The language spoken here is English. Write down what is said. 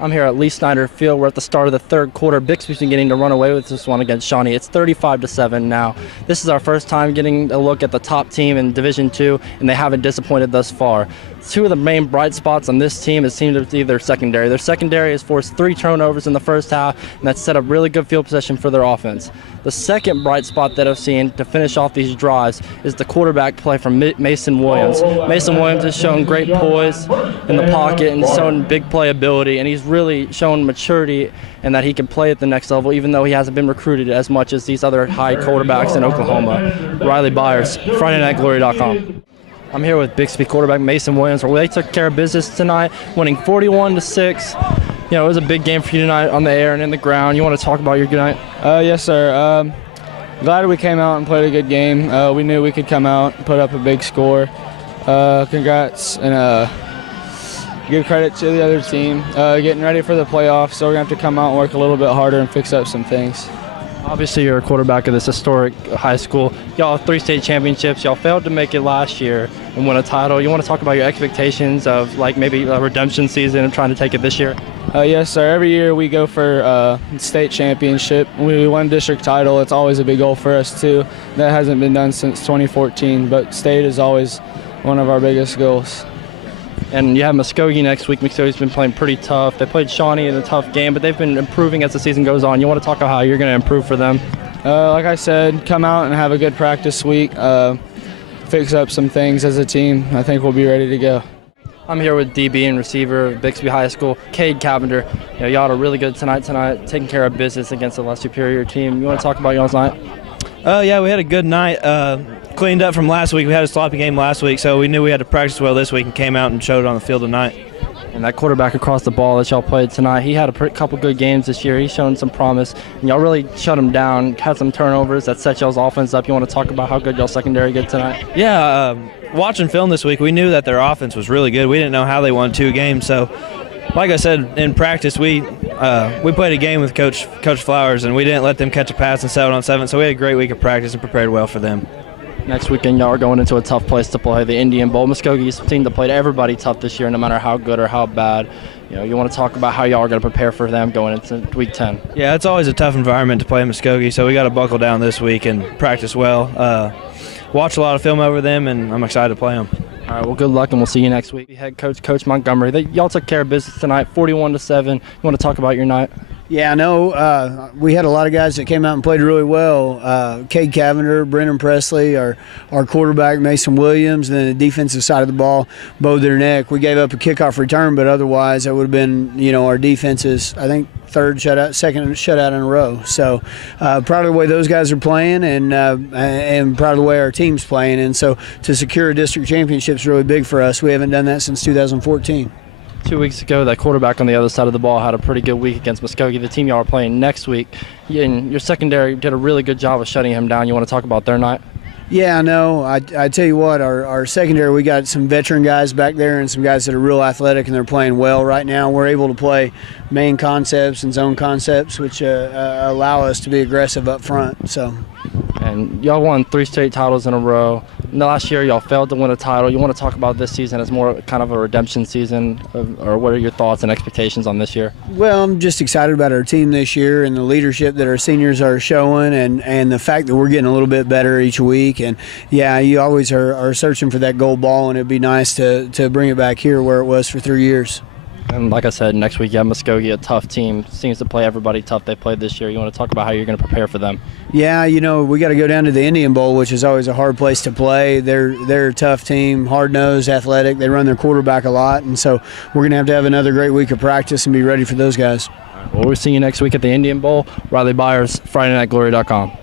I'm here at Lee Snyder Field. We're at the start of the third quarter. Bixby's been getting to run away with this one against Shawnee. It's 35-7 now. This is our first time getting a look at the top team in Division II, and they haven't disappointed thus far. Two of the main bright spots on this team seem to be their secondary. Their secondary has forced 3 turnovers in the first half, and that's set up really good field possession for their offense. The second bright spot that I've seen to finish off these drives is the quarterback play from Mason Williams. Mason Williams has shown great poise in the pocket and shown big playability, and he's really shown maturity and that he can play at the next level, even though he hasn't been recruited as much as these other high quarterbacks in Oklahoma. Riley Byers, FridayNightGlory.com. I'm here with Bixby quarterback Mason Williams, where they took care of business tonight, winning 41-6. You know, it was a big game for you tonight on the air and in the ground. You want to talk about your good night? Yes, sir. Glad we came out and played a good game. We knew we could come out and put up a big score. Congrats and give credit to the other team. Getting ready for the playoffs, so we're going to have to come out and work a little bit harder and fix up some things. Obviously, you're a quarterback of this historic high school. Y'all have 3 state championships. Y'all failed to make it last year and win a title. You want to talk about your expectations of like maybe a redemption season and trying to take it this year? Yes, sir. Every year we go for state championship. We won district title. It's always a big goal for us too. That hasn't been done since 2014, but state is always one of our biggest goals. And you have Muskogee next week. Muskogee's been playing pretty tough. They played Shawnee in a tough game, but they've been improving as the season goes on. You want to talk about how you're going to improve for them? Like I said, come out and have a good practice week, fix up some things as a team. I think we'll be ready to go. I'm here with DB and receiver of Bixby High School, Cade Cavender. You know, y'all are really good tonight, taking care of business against a less superior team. You want to talk about y'all's night? Yeah, we had a good night. Cleaned up from last week. We had a sloppy game last week, so we knew we had to practice well this week and came out and showed it on the field tonight. And that quarterback across the ball that y'all played tonight, he had a couple good games this year. He's shown some promise, and y'all really shut him down, had some turnovers that set y'all's offense up. You want to talk about how good y'all secondary did tonight? Yeah, watching film this week, we knew that their offense was really good. We didn't know how they won 2 games, so like I said, in practice, we played a game with Coach Flowers, and we didn't let them catch a pass and 7-on-7, so we had a great week of practice and prepared well for them. Next weekend, y'all are going into a tough place to play, the Indian Bowl. Muskogee's team to play everybody tough this year, no matter how good or how bad. You know, you want to talk about how y'all are going to prepare for them going into Week 10. Yeah, it's always a tough environment to play in Muskogee, so we got to buckle down this week and practice well. Watch a lot of film over them, and I'm excited to play them. All right, well, good luck, and we'll see you next week. Head Coach Montgomery, y'all took care of business tonight, 41-7. You want to talk about your night? Yeah, I know. We had a lot of guys that came out and played really well. Cade Cavender, Brennan Presley, our quarterback, Mason Williams, and then the defensive side of the ball, bowed their neck. We gave up a kickoff return, but otherwise that would have been, our defense's, I think, second shutout in a row. So proud of the way those guys are playing and proud of the way our team's playing. And so to secure a district championship is really big for us. We haven't done that since 2014. 2 weeks ago, that quarterback on the other side of the ball had a pretty good week against Muskogee, the team y'all are playing next week. And your secondary did a really good job of shutting him down. You want to talk about their night? Yeah, I know. I tell you what, our secondary, we got some veteran guys back there and some guys that are real athletic, and they're playing well right now. We're able to play main concepts and zone concepts, which allow us to be aggressive up front. So. And y'all won 3 state titles in a row. Last year, y'all failed to win a title. You want to talk about this season as more kind of a redemption season, or what are your thoughts and expectations on this year? Well, I'm just excited about our team this year and the leadership that our seniors are showing, and the fact that we're getting a little bit better each week. And, yeah, you always are searching for that gold ball, and it'd be nice to bring it back here where it was for 3 years. And like I said, next week you have Muskogee, a tough team. Seems to play everybody tough they played this year. You want to talk about how you're going to prepare for them? Yeah, we got to go down to the Indian Bowl, which is always a hard place to play. They're a tough team, hard-nosed, athletic. They run their quarterback a lot, and so we're going to have another great week of practice and be ready for those guys. Well, we'll see you next week at the Indian Bowl. Riley Byers, FridayNightGlory.com.